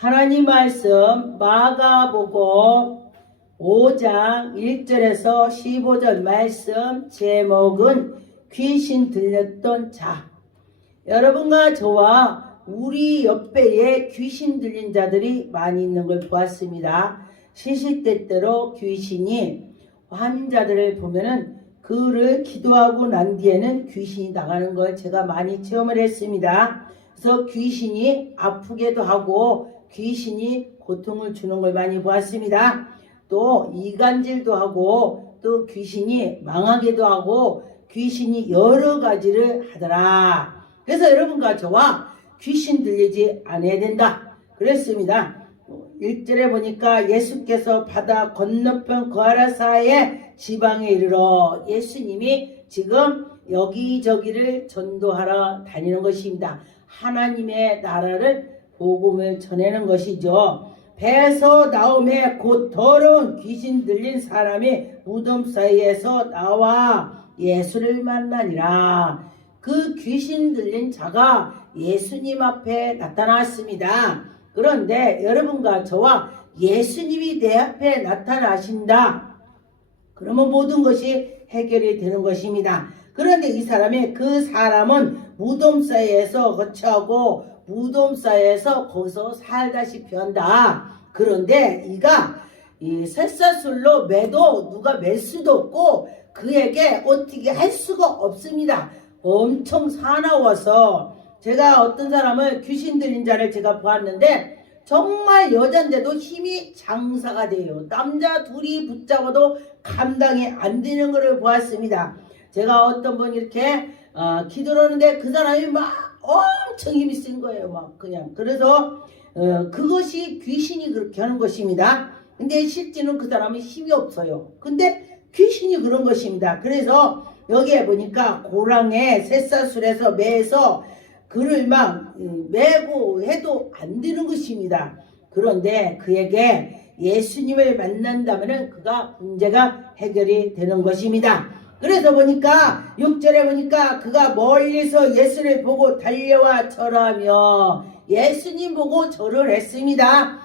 하나님 말씀 마가복음 5장 1절에서 15절 말씀, 제목은 귀신 들렸던 자. 여러분과 저와 우리 옆에에 귀신 들린 자들이 많이 있는 걸 보았습니다. 시시때때로 귀신이 환자들을 보면은 그를 기도하고 난 뒤에는 귀신이 나가는 걸 제가 많이 체험을 했습니다. 그래서 귀신이 아프게도 하고 귀신이 고통을 주는 걸 많이 보았습니다. 또 이간질도 하고 또 귀신이 망하게도 하고 귀신이 여러 가지를 하더라. 그래서 여러분과 저와 귀신 들리지 않아야 된다 그랬습니다. 1절에 보니까 예수께서 바다 건너편 거라사의 지방에 이르러, 예수님이 지금 여기저기를 전도하러 다니는 것입니다. 하나님의 나라를 복음을 전하는 것이죠. 배에서 나오매 곧 더러운 귀신 들린 사람이 무덤 사이에서 나와 예수를 만나니라. 그 귀신 들린 자가 예수님 앞에 나타났습니다. 그런데 여러분과 저와 예수님이 내 앞에 나타나신다. 그러면 모든 것이 해결이 되는 것입니다. 그런데 이 사람은 무덤 사이에서 거처하고 무덤 사이에서 거기서 살다시피 한다. 그런데 이가 이 쇠사슬로 매도 누가 맬 수도 없고 그에게 어떻게 할 수가 없습니다. 엄청 사나워서, 제가 어떤 사람을 귀신 들린 자를 제가 보았는데 정말 여잔데도 힘이 장사가 돼요. 남자 둘이 붙잡아도 감당이 안 되는 것을 보았습니다. 제가 어떤 분 이렇게 기도를 하는데 그 사람이 막 엄청 힘이 센 거예요. 막 그냥. 그래서 그것이 귀신이 그렇게 하는 것입니다. 근데 실제는 그 사람은 힘이 없어요. 근데 귀신이 그런 것입니다. 그래서 여기에 보니까 고랑에 쇠사슬에서 매서 그를 막 매고 해도 안 되는 것입니다. 그런데 그에게 예수님을 만난다면 그가 문제가 해결이 되는 것입니다. 그래서 보니까 6절에 보니까 그가 멀리서 예수를 보고 달려와 절하며, 예수님 보고 절을 했습니다.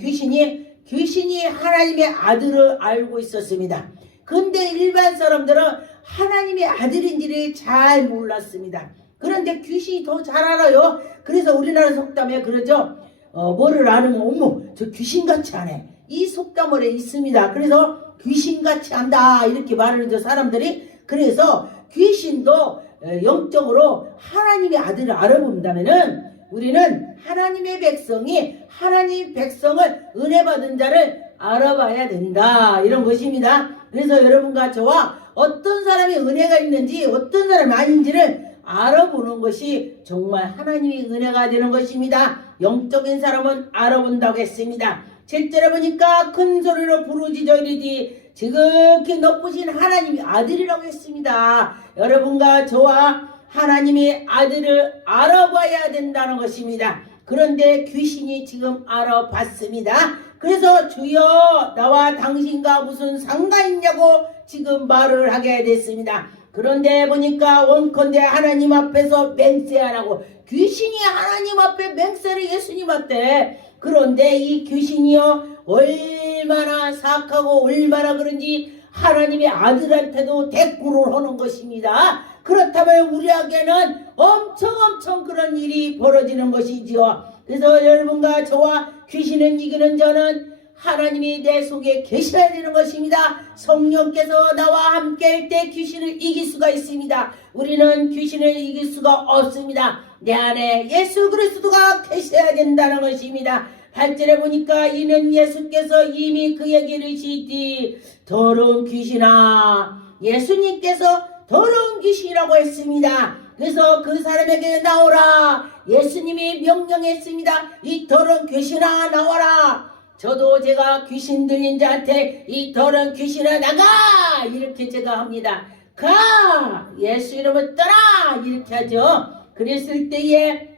귀신이 하나님의 아들을 알고 있었습니다. 근데 일반 사람들은 하나님의 아들인지를 잘 몰랐습니다. 그런데 귀신이 더 잘 알아요. 그래서 우리나라 속담에 그러죠. 뭐를 알으면 어머 저 귀신같이 하네. 이 속담어에 있습니다. 그래서 귀신같이 한다 이렇게 말을 하죠 사람들이. 그래서 귀신도 영적으로 하나님의 아들을 알아본다면은 우리는 하나님의 백성이 하나님 백성을 은혜 받은 자를 알아봐야 된다 이런 것입니다. 그래서 여러분과 저와 어떤 사람이 은혜가 있는지 어떤 사람이 아닌지를 알아보는 것이 정말 하나님의 은혜가 되는 것입니다. 영적인 사람은 알아본다고 했습니다. 7절에 보니까 큰 소리로 부르짖어 이르되 지극히 높으신 하나님의 아들이라고 했습니다. 여러분과 저와 하나님의 아들을 알아봐야 된다는 것입니다. 그런데 귀신이 지금 알아봤습니다. 그래서 주여 나와 당신과 무슨 상관이 있냐고 지금 말을 하게 됐습니다. 그런데 보니까 원컨대 하나님 앞에서 맹세하라고, 귀신이 하나님 앞에 맹세를 예수님 앞에. 그런데 이 귀신이요 얼마나 사악하고 얼마나 그런지 하나님의 아들한테도 대꾸를 하는 것입니다. 그렇다면 우리에게는 엄청 그런 일이 벌어지는 것이지요. 그래서 여러분과 저와 귀신을 이기는 자는 하나님이 내 속에 계셔야 되는 것입니다. 성령께서 나와 함께 할 때 귀신을 이길 수가 있습니다. 우리는 귀신을 이길 수가 없습니다. 내 안에 예수 그리스도가 계셔야 된다는 것입니다. 8절에 보니까 이는 예수께서 이미 그에게 이르시되 더러운 귀신아, 예수님께서 더러운 귀신이라고 했습니다. 그래서 그 사람에게 나오라 예수님이 명령했습니다. 이 더러운 귀신아 나와라. 저도 제가 귀신 들린 자한테 이 더러운 귀신아 나가 이렇게 제가 합니다. 가 예수 이름을 떠나 이렇게 하죠. 그랬을 때에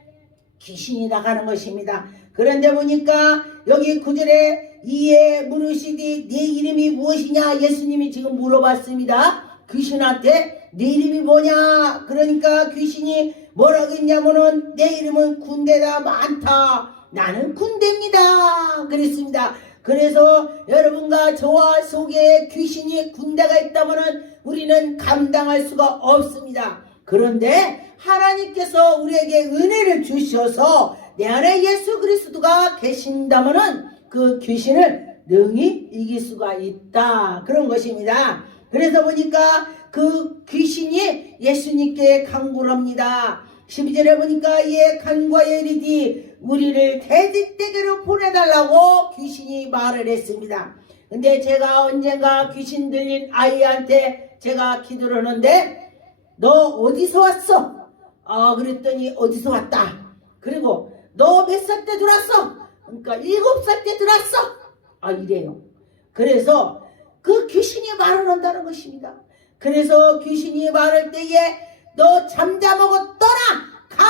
귀신이 나가는 것입니다. 그런데 보니까 여기 9절에 이에 물으시되 네 이름이 무엇이냐 예수님이 지금 물어봤습니다. 귀신한테 네 이름이 뭐냐. 그러니까 귀신이 뭐라고 했냐면은 내 이름은 군대다 많다. 나는 군대입니다. 그랬습니다. 그래서 여러분과 저와 속에 귀신이 군대가 있다면 우리는 감당할 수가 없습니다. 그런데 하나님께서 우리에게 은혜를 주셔서 내 안에 예수 그리스도가 계신다면 그 귀신을 능히 이길 수가 있다. 그런 것입니다. 그래서 보니까 그 귀신이 예수님께 간구를 합니다. 12절에 보니까 이에 간과에 이르되 우리를 돼지떼기로 보내달라고 귀신이 말을 했습니다. 근데 제가 언젠가 귀신 들린 아이한테 제가 기도를 하는데 너 어디서 왔어? 그랬더니 어디서 왔다. 그리고 너 몇 살 때 들어왔어? 그러니까 7살 때 들어왔어. 이래요. 그래서 그 귀신이 말을 한다는 것입니다. 그래서 귀신이 말할 때에 너 잠자먹어 떠나 가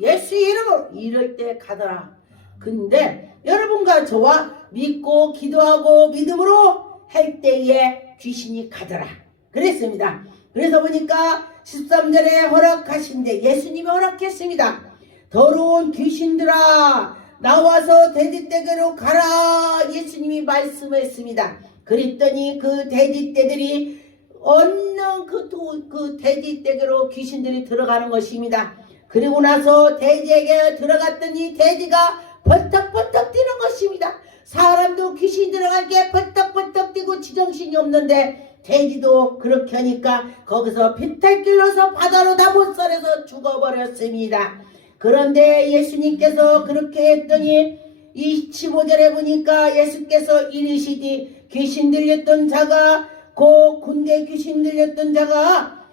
예수 이름으로 이럴 때 가더라. 근데 여러분과 저와 믿고 기도하고 믿음으로 할 때에 귀신이 가더라 그랬습니다. 그래서 보니까 13절에 허락하신데 예수님이 허락했습니다. 더러운 귀신들아 나와서 돼지떼기로 가라 예수님이 말씀했습니다. 그랬더니 그 돼지떼들이 얼른 그 돼지떼기로 귀신들이 들어가는 것입니다. 그리고 나서 돼지에게 들어갔더니 돼지가 벌떡벌떡 뛰는 것입니다. 사람도 귀신 들어가게 벌떡벌떡 뛰고 지정신이 없는데 돼지도 그렇게 하니까 거기서 피탈길러서 바다로 다 못살아서 죽어버렸습니다. 그런데 예수님께서 그렇게 했더니 25절에 보니까 예수께서 이르시되 귀신 들렸던 자가 군대 귀신 들렸던 자가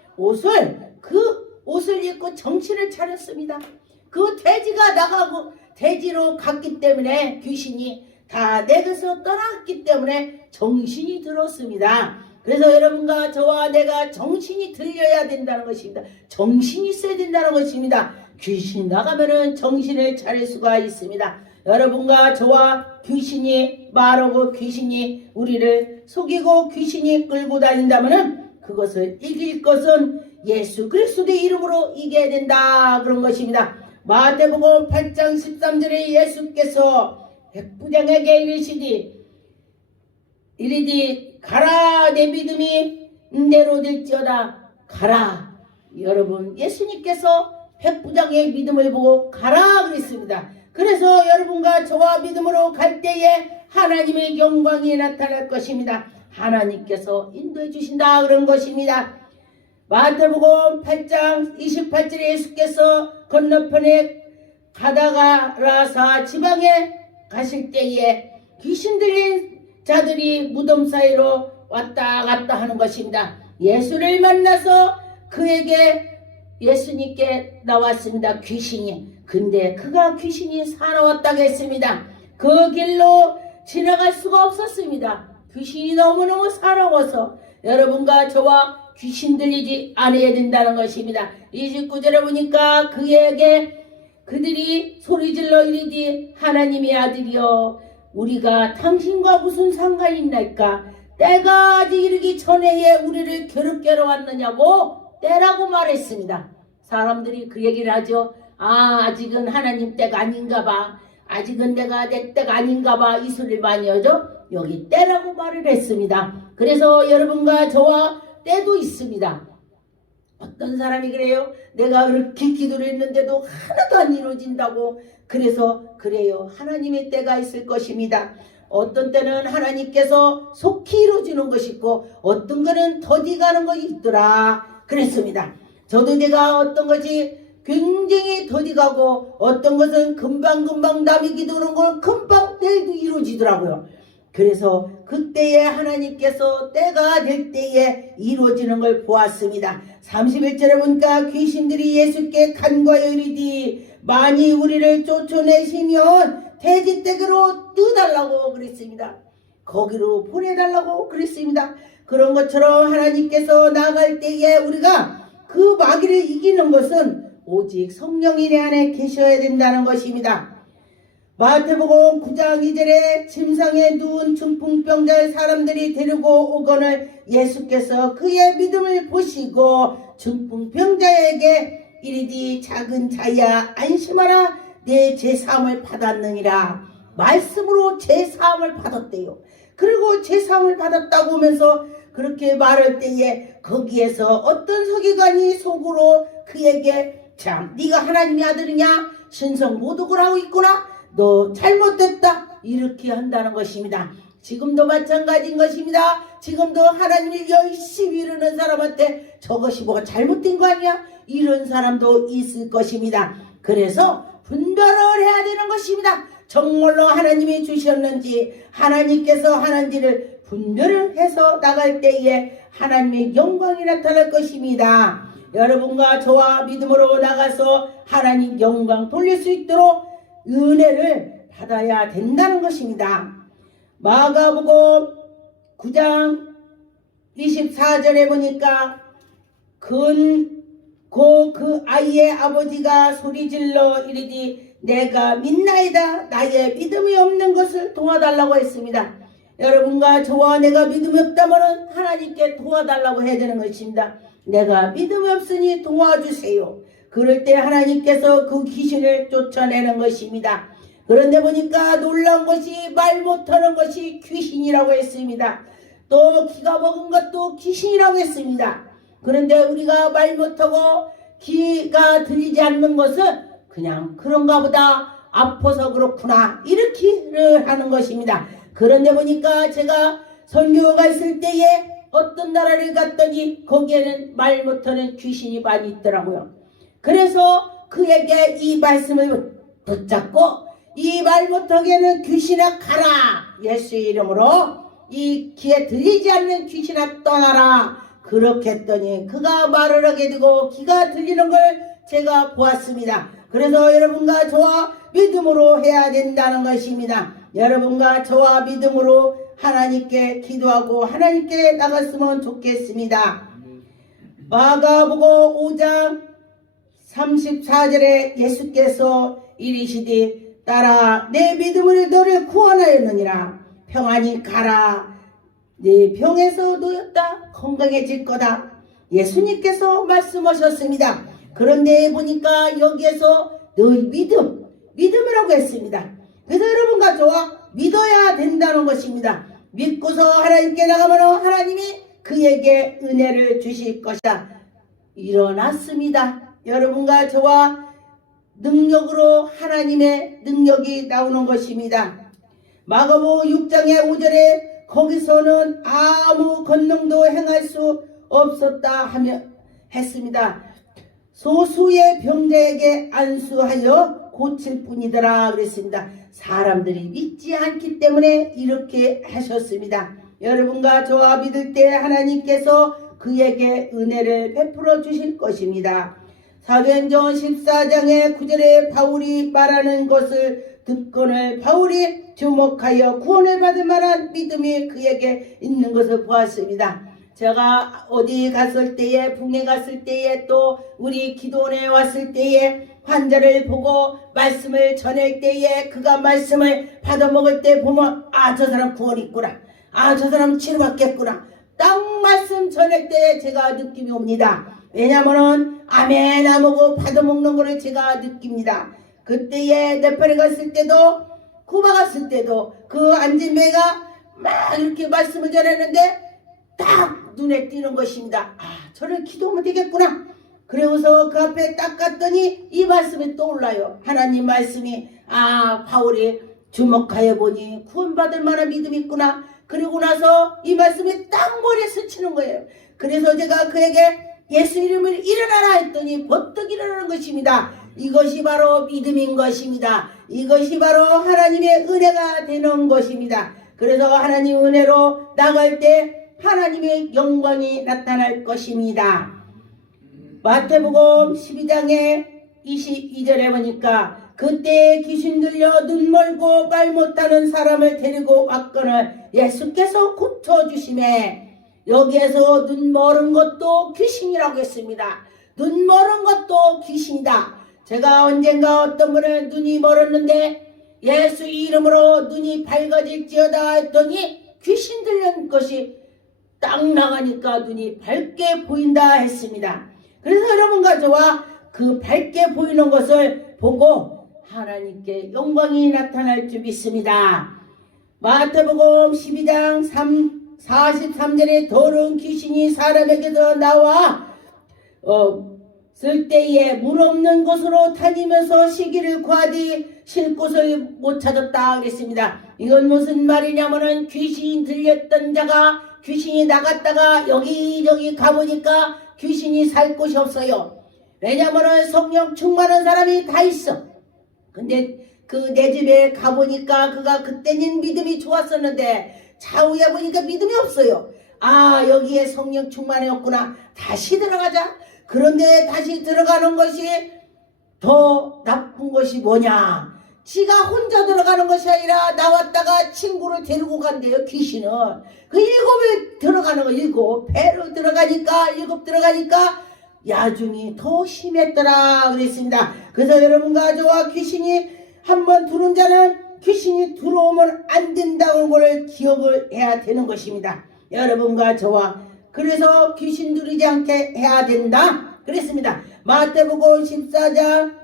옷을 입고 정신을 차렸습니다. 그 돼지가 나가고 돼지로 갔기 때문에 귀신이 다 내게서 떠났기 때문에 정신이 들었습니다. 그래서 여러분과 저와 내가 정신이 들려야 된다는 것입니다. 정신이 있어야 된다는 것입니다. 귀신 나가면은 정신을 차릴 수가 있습니다. 여러분과 저와 귀신이 말하고 귀신이 우리를 속이고 귀신이 끌고 다닌다면은 그것을 이길 것은 예수 그리스도의 이름으로 이겨야 된다 그런 것입니다. 마태복음 8장 13절에 예수께서 백부장에게 이르디 가라 내 믿음이 대로 될지어다 가라. 여러분 예수님께서 백부장의 믿음을 보고 가라 그랬습니다. 그래서 여러분과 저와 믿음으로 갈 때에 하나님의 영광이 나타날 것입니다. 하나님께서 인도해 주신다 그런 것입니다. 마태복음 8장 28절에 예수께서 건너편에 가다가 라사 지방에 가실 때에 귀신 들린 자들이 무덤 사이로 왔다 갔다 하는 것입니다. 예수를 만나서 그에게 예수님께 나왔습니다. 귀신이. 근데 그가 귀신이 살아왔다고 했습니다. 그 길로 지나갈 수가 없었습니다. 귀신이 너무너무 살아와서 여러분과 저와 귀신 들리지 않아야 된다는 것입니다. 29절에 보니까 그들이 소리질러 이르되 하나님의 아들이여 우리가 당신과 무슨 상관이 있나이까 때가 아직 이르기 전에 우리를 괴롭게 왔느냐고 때라고 말했습니다. 사람들이 그 얘기를 하죠. 아직은 하나님 때가 아닌가 봐. 아직은 내 때가 아닌가 봐. 이 소리를 많이 하죠. 여기 때라고 말을 했습니다. 그래서 여러분과 저와 때도 있습니다. 어떤 사람이 그래요? 내가 그렇게 기도를 했는데도 하나도 안 이루어진다고. 그래서 그래요. 하나님의 때가 있을 것입니다. 어떤 때는 하나님께서 속히 이루어지는 것이 있고 어떤 거는 더디 가는 것이 있더라 그랬습니다. 저도 내가 어떤 것이 굉장히 더디 가고 어떤 것은 금방금방 남이 기도하는 걸 금방 때에도 이루어지더라고요. 그래서 그때에 하나님께서 때가 될 때에 이루어지는 걸 보았습니다. 31절에 보니까 귀신들이 예수께 간과하여 이르되 만일 우리를 쫓아내시면 돼지떼기로 넣어달라고 그랬습니다. 거기로 보내달라고 그랬습니다. 그런 것처럼 하나님께서 나갈 때에 우리가 그 마귀를 이기는 것은 오직 성령이 내 안에 계셔야 된다는 것입니다. 마태복음 9장 2절에 침상에 누운 중풍병자의 사람들이 데리고 오거늘 예수께서 그의 믿음을 보시고 중풍병자에게 이르되 작은 자야 안심하라 내 제사함을 받았느니라. 말씀으로 제사함을 받았대요. 그리고 제사함을 받았다고 하면서 그렇게 말할 때에 거기에서 어떤 서기관이 속으로 그에게 참 네가 하나님의 아들이냐? 신성 모독을 하고 있구나. 너 잘못됐다. 이렇게 한다는 것입니다. 지금도 마찬가지인 것입니다. 지금도 하나님을 열심히 이루는 사람한테 저것이 뭐가 잘못된 거 아니야? 이런 사람도 있을 것입니다. 그래서 분별을 해야 되는 것입니다. 정말로 하나님이 주셨는지 하나님께서 하는지를 분별을 해서 나갈 때에 하나님의 영광이 나타날 것입니다. 여러분과 저와 믿음으로 나가서 하나님 영광 돌릴 수 있도록 은혜를 받아야 된다는 것입니다. 마가복음 9장 24절에 보니까 그 아이의 아버지가 소리질러 이르되 내가 믿나이다. 나의 믿음이 없는 것을 도와달라고 했습니다. 여러분과 저와 내가 믿음이 없다면 하나님께 도와달라고 해야 되는 것입니다. 내가 믿음이 없으니 도와주세요. 그럴 때 하나님께서 그 귀신을 쫓아내는 것입니다. 그런데 보니까 놀라운 것이 말 못하는 것이 귀신이라고 했습니다. 또 기가 먹은 것도 귀신이라고 했습니다. 그런데 우리가 말 못하고 귀가 들리지 않는 것은 그냥 그런가 보다 아파서 그렇구나 이렇게 하는 것입니다. 그런데 보니까 제가 선교 갔을 때에 어떤 나라를 갔더니 거기에는 말 못하는 귀신이 많이 있더라고요. 그래서 그에게 이 말씀을 붙잡고 이 말 못하게는 귀신아 가라. 예수의 이름으로 이 귀에 들리지 않는 귀신아 떠나라. 그렇게 했더니 그가 말을 하게 되고 귀가 들리는 걸 제가 보았습니다. 그래서 여러분과 저와 믿음으로 해야 된다는 것입니다. 여러분과 저와 믿음으로 하나님께 기도하고 하나님께 나갔으면 좋겠습니다. 마가복음 5장 34절에 예수께서 이르시되 따라 내 믿음으로 너를 구원하였느니라. 평안히 가라. 네 병에서 놓였다 건강해질 거다. 예수님께서 말씀하셨습니다. 그런데 보니까 여기에서 너희 믿음이라고 했습니다. 그래서 여러분과 저와 믿어야 된다는 것입니다. 믿고서 하나님께 나가면 하나님이 그에게 은혜를 주실 것이다. 일어났습니다. 여러분과 저와 능력으로 하나님의 능력이 나오는 것입니다. 마가복음 6장의 5절에 거기서는 아무 권능도 행할 수 없었다 하며 했습니다. 소수의 병자에게 안수하여 고칠 뿐이더라 그랬습니다. 사람들이 믿지 않기 때문에 이렇게 하셨습니다. 여러분과 저와 믿을 때 하나님께서 그에게 은혜를 베풀어 주실 것입니다. 사도행전 14장의 9절에 바울이 말하는 것을 듣고는 바울이 주목하여 구원을 받을 만한 믿음이 그에게 있는 것을 보았습니다. 제가 어디 갔을 때에 북에 갔을 때에 또 우리 기도원에 왔을 때에 환자를 보고 말씀을 전할 때에 그가 말씀을 받아먹을 때 보면 아 저 사람 구원 있구나. 아 저 사람 치료받겠구나. 딱 말씀 전할 때에 제가 느낌이 옵니다. 왜냐면은 아멘 하고 받아먹는 거를 제가 느낍니다. 그때에 네팔에 갔을 때도 쿠바 갔을 때도 그 앉은 배가 막 이렇게 말씀을 전했는데 딱 눈에 띄는 것입니다. 아 저를 기도하면 되겠구나. 그러고서 그 앞에 딱 갔더니 이 말씀이 떠올라요. 하나님 말씀이 아 바울이 주목하여 보니 구원받을 만한 믿음이 있구나. 그리고 나서 이 말씀이 딱 머리에 스치는 거예요. 그래서 제가 그에게 예수 이름을 일어나라 했더니 버뜩 일어나는 것입니다. 이것이 바로 믿음인 것입니다. 이것이 바로 하나님의 은혜가 되는 것입니다. 그래서 하나님 은혜로 나갈 때 하나님의 영광이 나타날 것입니다. 마태복음 12장의 22절에 보니까 그때 귀신 들려 눈 멀고 말 못하는 사람을 데리고 왔거늘 예수께서 고쳐주심에 여기에서 눈 멀은 것도 귀신이라고 했습니다. 눈 멀은 것도 귀신이다. 제가 언젠가 어떤 분은 눈이 멀었는데 예수 이름으로 눈이 밝아질지어다 했더니 귀신 들린 것이 딱 나가니까 눈이 밝게 보인다 했습니다. 그래서 여러분과 저와 그 밝게 보이는 것을 보고 하나님께 영광이 나타날 줄 믿습니다. 마태복음 12장 43절에 더러운 귀신이 사람에게서 나와 쓸 때에 물 없는 곳으로 다니면서 시기를 구하되 쉴 곳을 못 찾았다 그랬습니다. 이건 무슨 말이냐면은 귀신이 들렸던 자가 귀신이 나갔다가 여기저기 가보니까 귀신이 살 곳이 없어요. 왜냐면은 성령 충만한 사람이 다 있어. 근데 그 내 집에 가보니까 그가 그때는 믿음이 좋았었는데 차후에 보니까 믿음이 없어요. 아, 여기에 성령 충만이었구나. 다시 들어가자. 그런데 다시 들어가는 것이 더 나쁜 것이 뭐냐? 지가 혼자 들어가는 것이 아니라 나왔다가 친구를 데리고 간대요. 귀신은 그 7에 들어가는 거, 7배로 들어가니까 7 들어가니까 야중이 더 심했더라 그랬습니다. 그래서 여러분과 저와 귀신이 한번 들어온 자는 귀신이 들어오면 안 된다는 걸 기억을 해야 되는 것입니다. 여러분과 저와 그래서 귀신 들이지 않게 해야 된다 그랬습니다. 마태복음 14장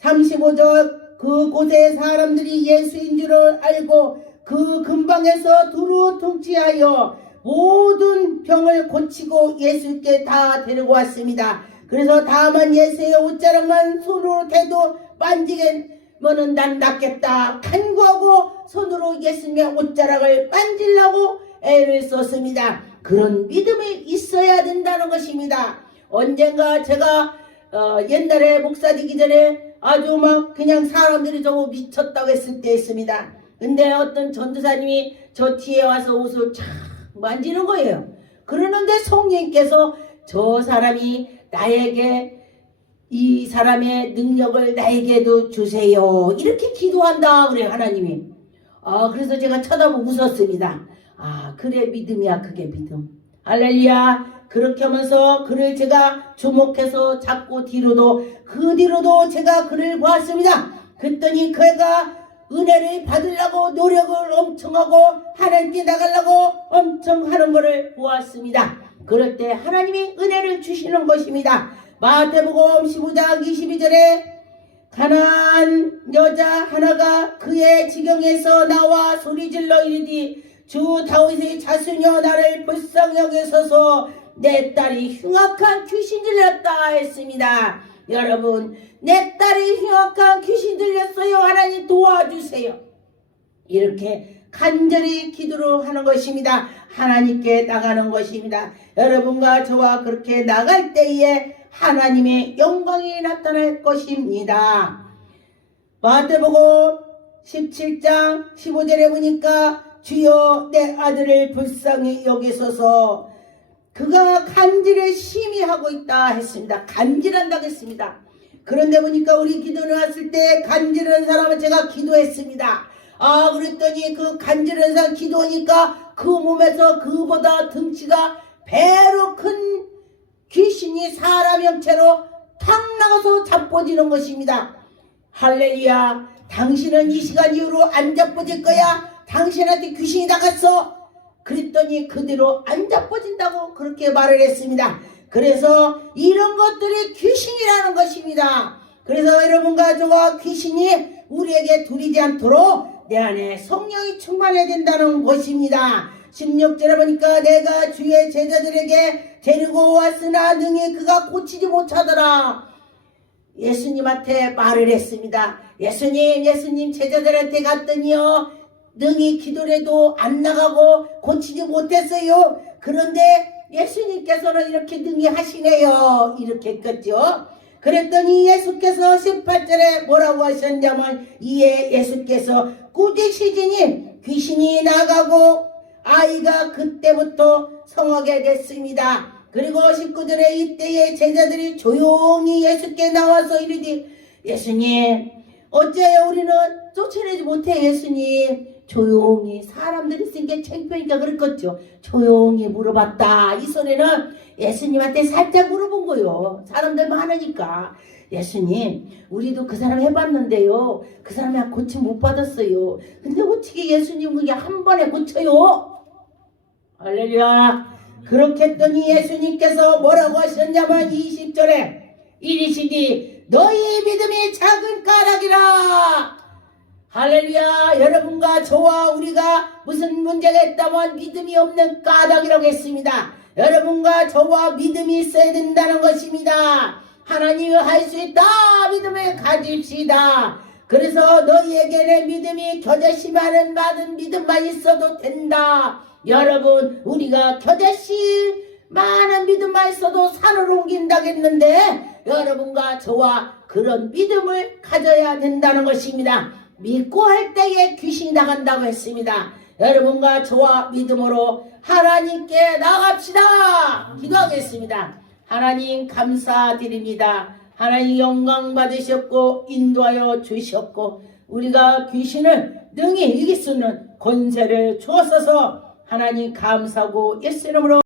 35절 그곳에 사람들이 예수인 줄을 알고 그 근방에서 두루 통치하여 모든 병을 고치고 예수께 다 데리고 왔습니다. 그래서 다만 예수의 옷자락만 손으로 대도 만지면은 난 낫겠다 간구하고 손으로 예수님의 옷자락을 만지려고 애를 썼습니다. 그런 믿음이 있어야 된다는 것입니다. 언젠가 제가 옛날에 목사 되기 전에 아주 막 그냥 사람들이 저거 미쳤다고 했을 때 있습니다. 근데 어떤 전도사님이 저 뒤에 와서 옷을 쫙 만지는 거예요. 그러는데 성령님께서 저 사람이 나에게 이 사람의 능력을 나에게도 주세요. 이렇게 기도한다 그래요. 하나님이. 그래서 제가 쳐다보고 웃었습니다. 그래 믿음이야. 그게 믿음. 할렐루야. 그렇게 하면서 그를 제가 주목해서 잡고 그 뒤로도 제가 그를 보았습니다. 그랬더니 그가 은혜를 받으려고 노력을 엄청 하고 하나님께 나가려고 엄청 하는 것을 보았습니다. 그럴 때 하나님이 은혜를 주시는 것입니다. 마태복음 15장 22절에 가난한 여자 하나가 그의 지경에서 나와 소리질러 이르되 주 다윗의 자손이여 나를 불쌍히 여기소서 내 딸이 흉악한 귀신 들렸다 했습니다. 여러분 내 딸이 흉악한 귀신 들렸어요. 하나님 도와주세요. 이렇게 간절히 기도를 하는 것입니다. 하나님께 나가는 것입니다. 여러분과 저와 그렇게 나갈 때에 하나님의 영광이 나타날 것입니다. 마태복음 17장 15절에 보니까 주여 내 아들을 불쌍히 여기소서 그가 간질을 심히 하고 있다 했습니다. 간질한다고 했습니다. 그런데 보니까 우리 기도를 왔을 때 간질하는 사람은 제가 기도했습니다. 그랬더니 그 간질하는 사람 기도하니까 그 몸에서 그보다 등치가 배로 큰 귀신이 사람 형체로 탁 나가서 잡아지는 것입니다. 할렐루야. 당신은 이 시간 이후로 안 잡아질 거야. 당신한테 귀신이 나갔어. 그랬더니 그대로 안 잡아진다고 그렇게 말을 했습니다. 그래서 이런 것들이 귀신이라는 것입니다. 그래서 여러분과 저와 귀신이 우리에게 두리지 않도록 내 안에 성령이 충만해야 된다는 것입니다. 16절에 보니까 내가 주의 제자들에게 데리고 왔으나 능히 그가 고치지 못하더라. 예수님한테 말을 했습니다. 예수님 제자들한테 갔더니요 능히 기도를 해도 안 나가고 고치지 못했어요. 그런데 예수님께서는 이렇게 능히 하시네요. 이렇게 했겠죠. 그랬더니 예수께서 18절에 뭐라고 하셨냐면 이에 예수께서 꾸짖으시니 귀신이 나가고 아이가 그때부터 성하게 됐습니다. 그리고 19절에 이때에 제자들이 조용히 예수께 나와서 이르되 예수님 어째요 우리는 쫓아내지 못해. 예수님 조용히 사람들이 쓴 게 창피하니까 그랬겠죠. 조용히 물어봤다. 이 소리는 예수님한테 살짝 물어본 거요. 사람들 많으니까. 예수님 우리도 그 사람 해봤는데요 그 사람이 고침 못 받았어요. 근데 어떻게 예수님 그게 한 번에 고쳐요? 할렐루야. 그렇게 했더니 예수님께서 뭐라고 하셨냐면 20절에 이르시니 너희 믿음이 작은 까닭이라. 할렐루야. 여러분과 저와 우리가 무슨 문제가 있다면 믿음이 없는 까닭이라고 했습니다. 여러분과 저와 믿음이 있어야 된다는 것입니다. 하나님이 할 수 있다 믿음을 가집시다. 그래서 너희에게는 믿음이 겨자씨 많은 믿음만 있어도 된다. 여러분, 우리가 겨자씨 많은 믿음만 있어도 산을 옮긴다고 했는데 여러분과 저와 그런 믿음을 가져야 된다는 것입니다. 믿고 할 때에 귀신이 나간다고 했습니다. 여러분과 저와 믿음으로 하나님께 나갑시다. 기도하겠습니다. 하나님 감사드립니다. 하나님 영광 받으셨고 인도하여 주셨고 우리가 귀신을 능히 이길 수 있는 권세를 주옵소서. 하나님 감사하고 예수 이름으로